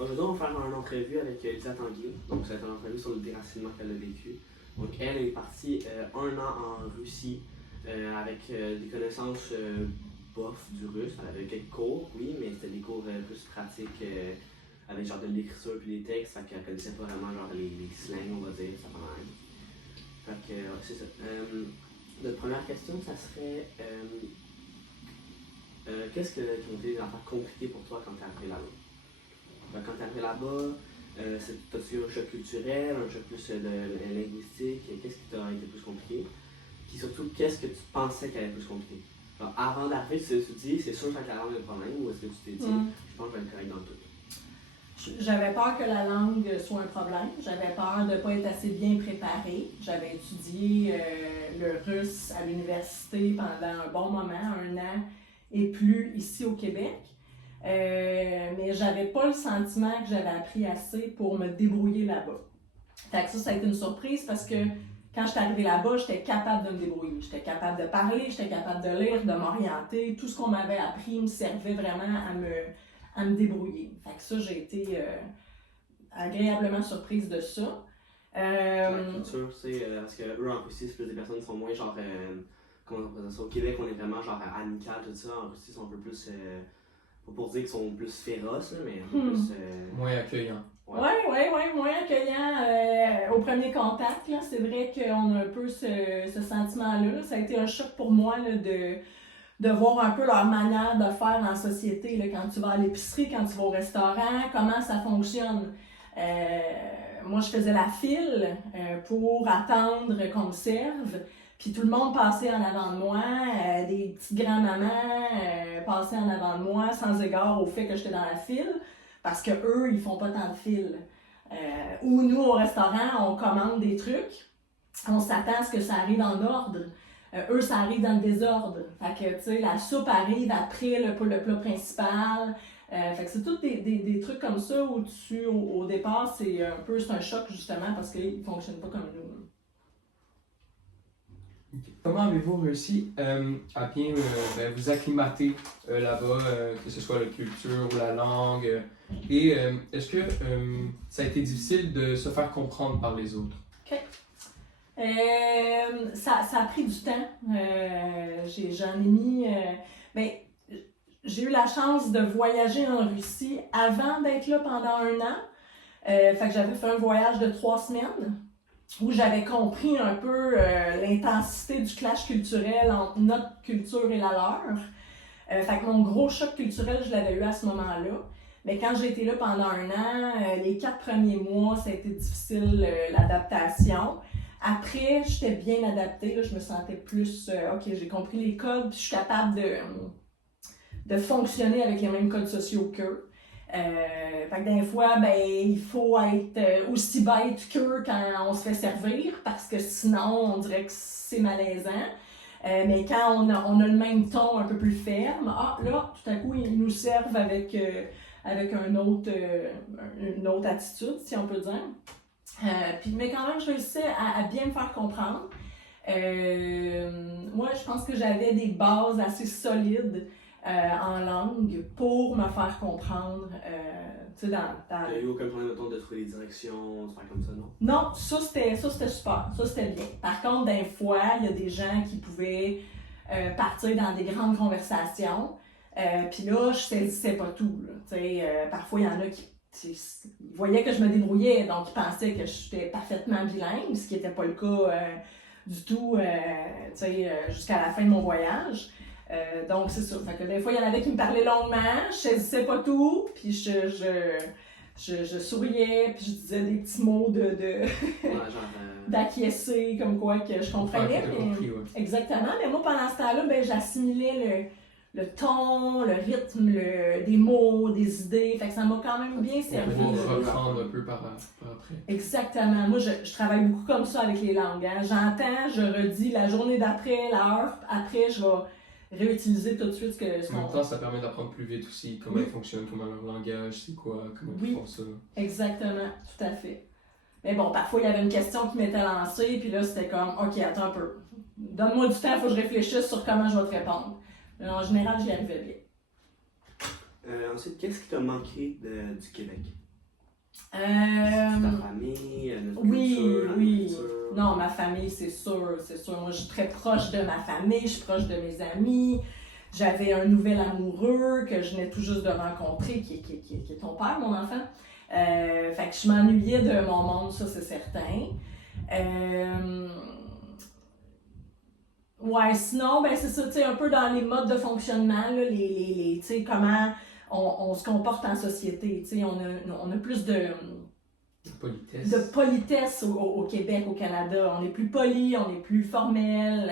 Aujourd'hui, on va faire une entrevue avec Lisa Tanguy. Donc, ça va être une entrevue sur le déracinement qu'elle a vécu. Donc, elle est partie 1 an en Russie avec des connaissances bof du russe. Elle avait quelques cours, oui, mais c'était des cours plus pratiques avec genre de l'écriture puis des textes. Fait qu'elle connaissait pas vraiment genre les slangs, on va dire, ça va même. Fait que c'est ça. Notre première question, ça serait qu'est-ce qui ont été des affaires compliquées pour toi quand tu es arrivé là-bas? Quand tu es arrivé là-bas, t'as-tu eu un choc culturel, un choc plus linguistique? Qu'est-ce qui t'a été plus compliqué? Puis surtout, qu'est-ce que tu pensais qu'elle allait être plus compliqué? Alors, avant d'arriver, tu te dis, c'est sûr que la langue est le problème, ou est-ce que tu t'es dit, je pense que je vais être correct dans tout? J'avais peur que la langue soit un problème. J'avais peur de ne pas être assez bien préparée. J'avais étudié le russe à l'université pendant un bon moment, 1 an et plus ici au Québec. Mais j'avais pas le sentiment que j'avais appris assez pour me débrouiller là-bas. Fait que ça a été une surprise parce que quand je suis arrivée là-bas, j'étais capable de me débrouiller. J'étais capable de parler, j'étais capable de lire, de m'orienter. Tout ce qu'on m'avait appris me servait vraiment à me débrouiller. Fait que ça, j'ai été agréablement surprise de ça. La culture, c'est parce que eux en Russie, c'est plus des personnes qui sont moins genre. Comment on appelle ça? Au Québec, on est vraiment genre amical, tout ça. En Russie, ils sont un peu plus. Pas pour dire qu'ils sont plus féroces, mais un peu plus. Moins accueillants. Ouais, moins accueillant au premier contact. Là, c'est vrai qu'on a un peu ce sentiment-là. Ça a été un choc pour moi là, de voir un peu leur manière de faire en société. Là, quand tu vas à l'épicerie, quand tu vas au restaurant, comment ça fonctionne. Moi, je faisais la file pour attendre qu'on me serve. Puis tout le monde passait en avant de moi, des petites grands-mamans passaient en avant de moi sans égard au fait que j'étais dans la file, parce qu'eux, ils font pas tant de files. Ou nous, au restaurant, on commande des trucs, on s'attend à ce que ça arrive en ordre. Eux, ça arrive dans le désordre. Fait que, tu sais, la soupe arrive après le plat principal. Fait que c'est tous des trucs comme ça où au départ, c'est un choc justement parce qu'ils ne fonctionnent pas comme nous. Comment avez-vous réussi à bien vous acclimater là-bas, que ce soit la culture ou la langue? Et est-ce que ça a été difficile de se faire comprendre par les autres? OK. Ça a pris du temps. J'en ai mis... j'ai eu la chance de voyager en Russie avant d'être là pendant 1 an. Fait que j'avais fait un voyage de 3 semaines où j'avais compris un peu l'intensité du clash culturel entre notre culture et la leur. Fait que mon gros choc culturel, je l'avais eu à ce moment-là. Mais quand j'ai été là pendant 1 an, les 4 premiers mois, ça a été difficile, l'adaptation. Après, j'étais bien adaptée, là, je me sentais plus, OK, j'ai compris les codes, puis je suis capable de fonctionner avec les mêmes codes sociaux qu'eux. Fait que des fois, il faut être aussi bête qu'eux quand on se fait servir, parce que sinon, on dirait que c'est malaisant. Mais quand on a le même ton un peu plus ferme, là, tout à coup, ils nous servent avec une autre attitude, si on peut dire. Mais quand même, je réussissais à bien me faire comprendre. Moi, je pense que j'avais des bases assez solides en langue pour me faire comprendre. Il n'y a eu aucun problème de trouver des directions, de faire comme ça, non? Non, ça c'était super, ça c'était bien. Par contre, des fois, il y a des gens qui pouvaient partir dans des grandes conversations. Puis là, je saisissais pas tout. Parfois, il y en a qui ils voyaient que je me débrouillais, donc ils pensaient que j'étais parfaitement bilingue, ce qui n'était pas le cas du tout jusqu'à la fin de mon voyage. Donc c'est ça. Fait que des fois, il y en avait qui me parlaient longuement, je saisissais pas tout, puis je souriais, puis je disais des petits mots d'acquiescer, comme quoi que je comprenais. Exactement, mais moi, pendant ce temps-là, j'assimilais le ton, le rythme, des mots, des idées. Fait que ça m'a quand même bien servi. On peut reprendre un peu par après. Exactement. Moi, je travaille beaucoup comme ça avec les langues. Hein. J'entends, je redis la journée d'après, l'heure. Après, je vais réutiliser tout de suite ce qu'on... En même temps, ça permet d'apprendre plus vite aussi comment ils fonctionnent, comment leur langage, c'est quoi, comment ils font ça. Exactement. Tout à fait. Mais bon, parfois, il y avait une question qui m'était lancée, puis là, c'était comme, OK, attends un peu. Donne-moi du temps, il faut que je réfléchisse sur comment je vais te répondre. En général, j'y arrivais bien. Ensuite, qu'est-ce qui t'a manqué du Québec? Ta famille, notre Oui, culture, la oui. nourriture? Non, ma famille, c'est sûr, c'est sûr. Moi, je suis très proche de ma famille, je suis proche de mes amis. J'avais un nouvel amoureux que je venais tout juste de rencontrer, qui est ton père, mon enfant. Fait que je m'ennuyais de mon monde, ça, c'est certain. Ouais, sinon, ben c'est ça, tu sais, un peu dans les modes de fonctionnement, là, tu sais, comment on se comporte en société, tu sais, on a plus de Politesse. politesse au Québec, au Canada. On est plus poli, on est plus formel,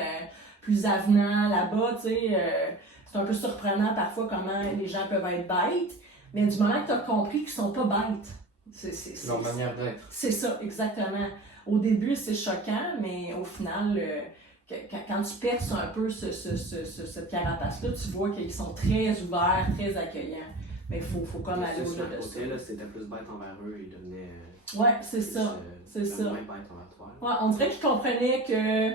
plus avenant là-bas, tu sais. C'est un peu surprenant parfois comment les gens peuvent être bêtes, mais du moment que tu as compris qu'ils sont pas bêtes, C'est leur manière d'être. c'est ça, exactement. Au début, c'est choquant, mais au final, quand tu perces un peu cette carapace-là, tu vois qu'ils sont très ouverts, très accueillants. Mais il faut comme aller Sur au-delà un de ça. côté, là, c'était plus bête envers eux, ils devenaient Ouais, c'est plus, ça. C'est ça. moins bêtes envers toi. Ouais, on dirait que je comprenais que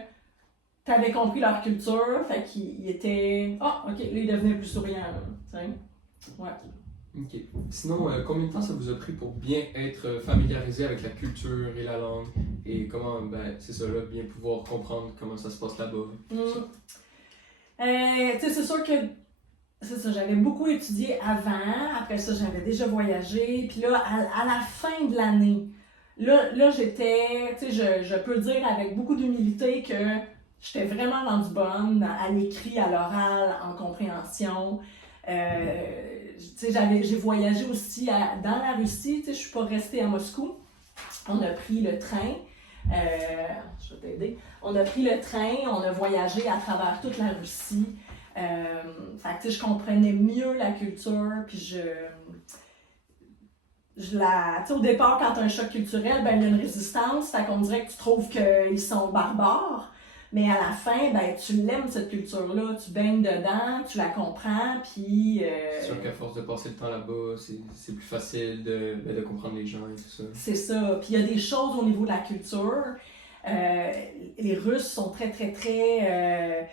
tu avais compris leur culture, fait qu'ils étaient. Ah, ok, là, ils devenaient plus souriants, là. Tu sais? Ouais. Ok. Sinon, combien de temps ça vous a pris pour bien être familiarisé avec la culture et la langue et comment, ben, c'est ça là, bien pouvoir comprendre comment ça se passe là-bas? Tu sais, c'est sûr que. C'est ça, j'avais beaucoup étudié avant, après ça, j'avais déjà voyagé, puis là, à la fin de l'année, là j'étais, tu sais, je peux dire avec beaucoup d'humilité que j'étais vraiment rendue bonne à l'écrit, à l'oral, en compréhension. Tu sais, j'ai voyagé aussi dans la Russie, tu sais, je suis pas restée à Moscou. On a pris le train, je vais t'aider. On a pris le train, on a voyagé à travers toute la Russie. Fait que, tu sais, je comprenais mieux la culture, puis tu sais, au départ, quand tu as un choc culturel, ben, il y a une résistance, fait qu'on dirait que tu trouves qu'ils sont barbares, mais à la fin, ben, tu l'aimes cette culture-là, tu baignes dedans, tu la comprends, puis... C'est sûr qu'à force de passer le temps là-bas, c'est plus facile de comprendre les gens et tout ça. C'est ça, puis il y a des choses au niveau de la culture, les Russes sont très, très, très...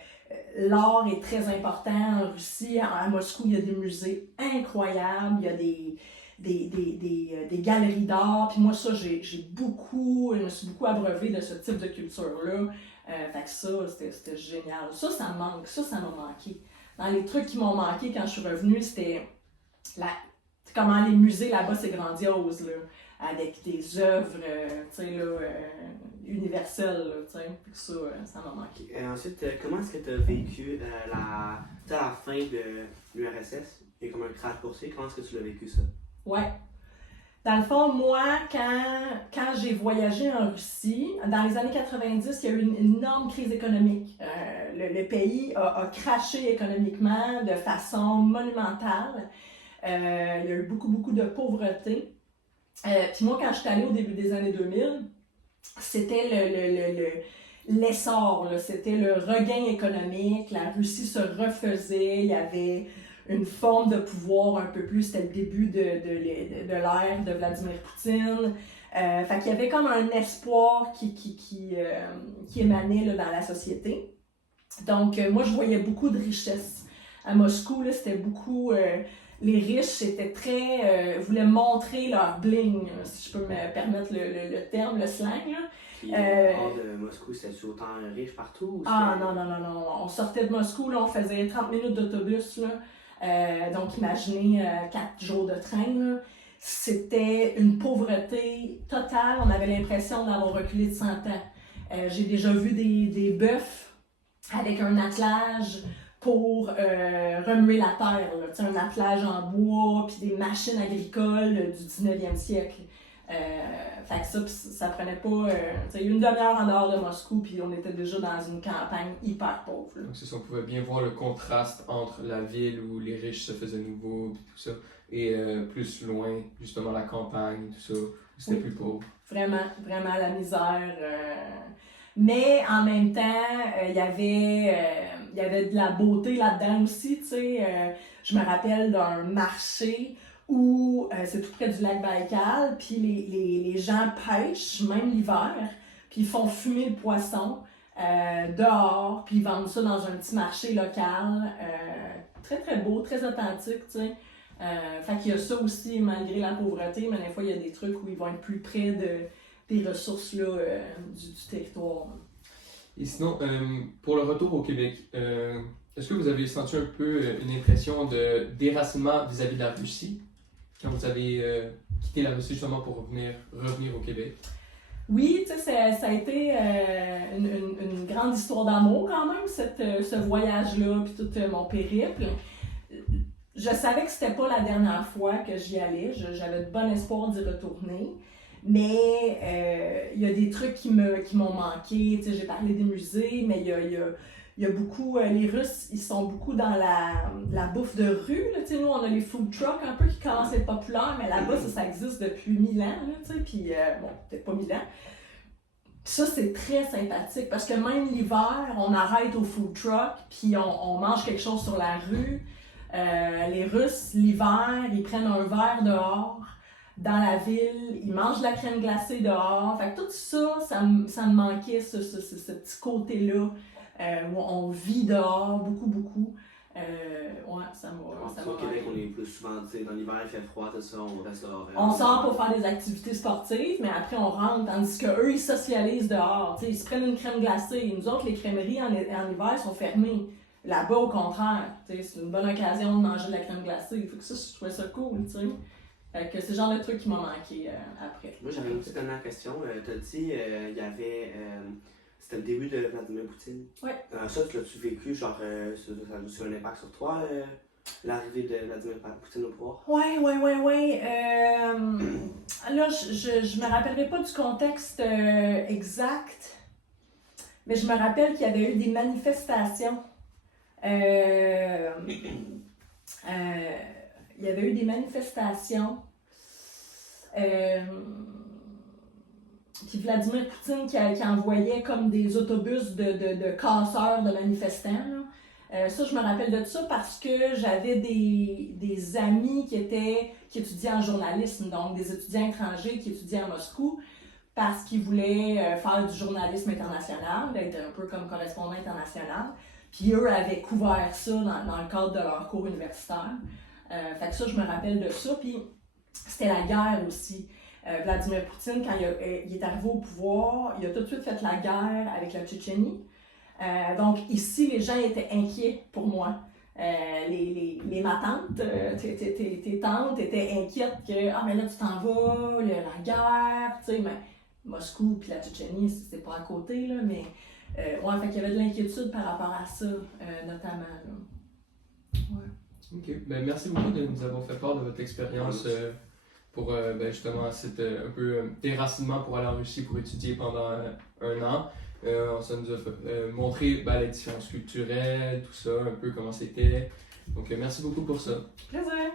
l'art est très important en Russie. À Moscou, il y a des musées incroyables, il y a des galeries d'art. Puis moi, ça, je me suis beaucoup abreuvée de ce type de culture-là. Fait que ça, c'était génial. Ça me manque. Ça m'a manqué. Dans les trucs qui m'ont manqué quand je suis revenue, c'était comment les musées là-bas, c'est grandiose, là, avec des œuvres, tu sais, là, universelles, là, tu sais. Ça m'a manqué. Et ensuite, comment est-ce que tu as vécu à la fin de l'URSS? Il y a comme un crash boursier. Comment est-ce que tu l'as vécu, ça? Ouais. Dans le fond, moi, quand j'ai voyagé en Russie, dans les années 90, il y a eu une énorme crise économique. Le pays a craché économiquement de façon monumentale. Il y a eu beaucoup, beaucoup de pauvreté. Puis moi, quand je suis allée au début des années 2000, c'était l'essor, là. C'était le regain économique. La Russie se refaisait. Il y avait une forme de pouvoir un peu plus. C'était le début de l'ère de Vladimir Poutine. Fait qu'il y avait comme un espoir qui émanait là, dans la société. Donc, moi, je voyais beaucoup de richesses. À Moscou, là, c'était beaucoup... les riches étaient voulaient montrer leur bling, si je peux me permettre le terme, le slang. Là. Puis, hors de Moscou, c'était autant riche partout? Ou non. On sortait de Moscou, là, on faisait 30 minutes d'autobus. Là. Donc, imaginez 4 jours de train. Là. C'était une pauvreté totale. On avait l'impression d'avoir reculé de 100 ans. J'ai déjà vu des bœufs avec un attelage pour remuer la terre. Là. Un attelage en bois, puis des machines agricoles du 19e siècle. Fait que ça prenait pas une demi-heure en dehors de Moscou, puis on était déjà dans une campagne hyper pauvre. Là. Donc c'est ça, on pouvait bien voir le contraste entre la ville où les riches se faisaient nouveau, puis tout ça, et plus loin, justement, la campagne, tout ça, où c'était plus pauvre. Vraiment, vraiment la misère. Mais en même temps, il y avait de la beauté là-dedans aussi, tu sais. Je me rappelle d'un marché où c'est tout près du lac Baïkal, puis les gens pêchent, même l'hiver, puis ils font fumer le poisson dehors, puis ils vendent ça dans un petit marché local. Très, très beau, très authentique, tu sais. Fait qu'il y a ça aussi, malgré la pauvreté, mais des fois, il y a des trucs où ils vont être plus près des ressources là, du territoire. Et sinon, pour le retour au Québec, est-ce que vous avez senti un peu une impression de déracinement vis-à-vis de la Russie quand vous avez quitté la Russie justement pour revenir au Québec? Oui, tu sais, ça a été une grande histoire d'amour quand même, ce voyage-là, puis tout mon périple. Je savais que c'était pas la dernière fois que j'y allais, j'avais de bon espoir d'y retourner, mais il y a des trucs qui m'ont manqué, tu sais, j'ai parlé des musées, mais il y a beaucoup, les Russes, ils sont beaucoup dans la bouffe de rue, là, tu sais, nous on a les food trucks un peu qui commencent à être populaires, mais là-bas ça existe depuis 1000 ans, là, tu sais, puis bon, peut-être pas 1000 ans. Ça, c'est très sympathique parce que même l'hiver, on arrête au food truck puis on mange quelque chose sur la rue. Les Russes, l'hiver, ils prennent un verre dehors dans la ville, ils mangent de la crème glacée dehors. Fait que tout ça, ça me manquait, ce petit côté-là où on vit dehors beaucoup, beaucoup. Ouais, ça m'a Au Québec, on est plus souvent, tu sais, dans l'hiver, il fait froid, tout ça, on reste dehors. On sort pour faire des activités sportives, mais après on rentre, tandis qu'eux, ils socialisent dehors. T'sais, ils se prennent une crème glacée. Nous autres, les crèmeries en hiver sont fermées. Là-bas, au contraire, c'est une bonne occasion de manger de la crème glacée. Faut que ça, je trouvais ça cool, tu sais. Fait que c'est le genre de truc qui m'a manqué après. Moi, j'avais une petite dernière question. T'as dit, il y avait... c'était le début de Vladimir Poutine. Ouais. Ça, tu l'as-tu vécu, genre, ça a eu un impact sur toi, l'arrivée de Vladimir Poutine au pouvoir? Ouais. Là, je me rappellerai pas du contexte exact, mais je me rappelle qu'il y avait eu des manifestations. Il y avait eu des manifestations. Puis Vladimir Poutine qui envoyait comme des autobus de casseurs, de manifestants. Ça, je me rappelle de ça parce que j'avais des amis qui étudiaient en journalisme, donc des étudiants étrangers qui étudiaient à Moscou parce qu'ils voulaient faire du journalisme international, d'être un peu comme correspondant international. Puis eux avaient couvert ça dans le cadre de leur cours universitaire. Fait que ça, je me rappelle de ça. Puis c'était la guerre aussi. Vladimir Poutine, quand il est arrivé au pouvoir, il a tout de suite fait la guerre avec la Tchétchénie. Donc ici, les gens étaient inquiets pour moi. Ma tante, tes tantes étaient inquiètes que « Ah, mais là, tu t'en vas, la guerre, tu sais, mais Moscou puis la Tchétchénie, c'est pas à côté, là, mais... ouais, fait qu'il y avait de l'inquiétude par rapport à ça, notamment. Là. Ouais. Ok, ben merci beaucoup de nous avoir fait part de votre expérience pour justement un peu déracinement pour aller en Russie pour étudier pendant un an. Ça nous a montré les différences culturelles, tout ça, un peu comment c'était. Donc merci beaucoup pour ça. Plaisir!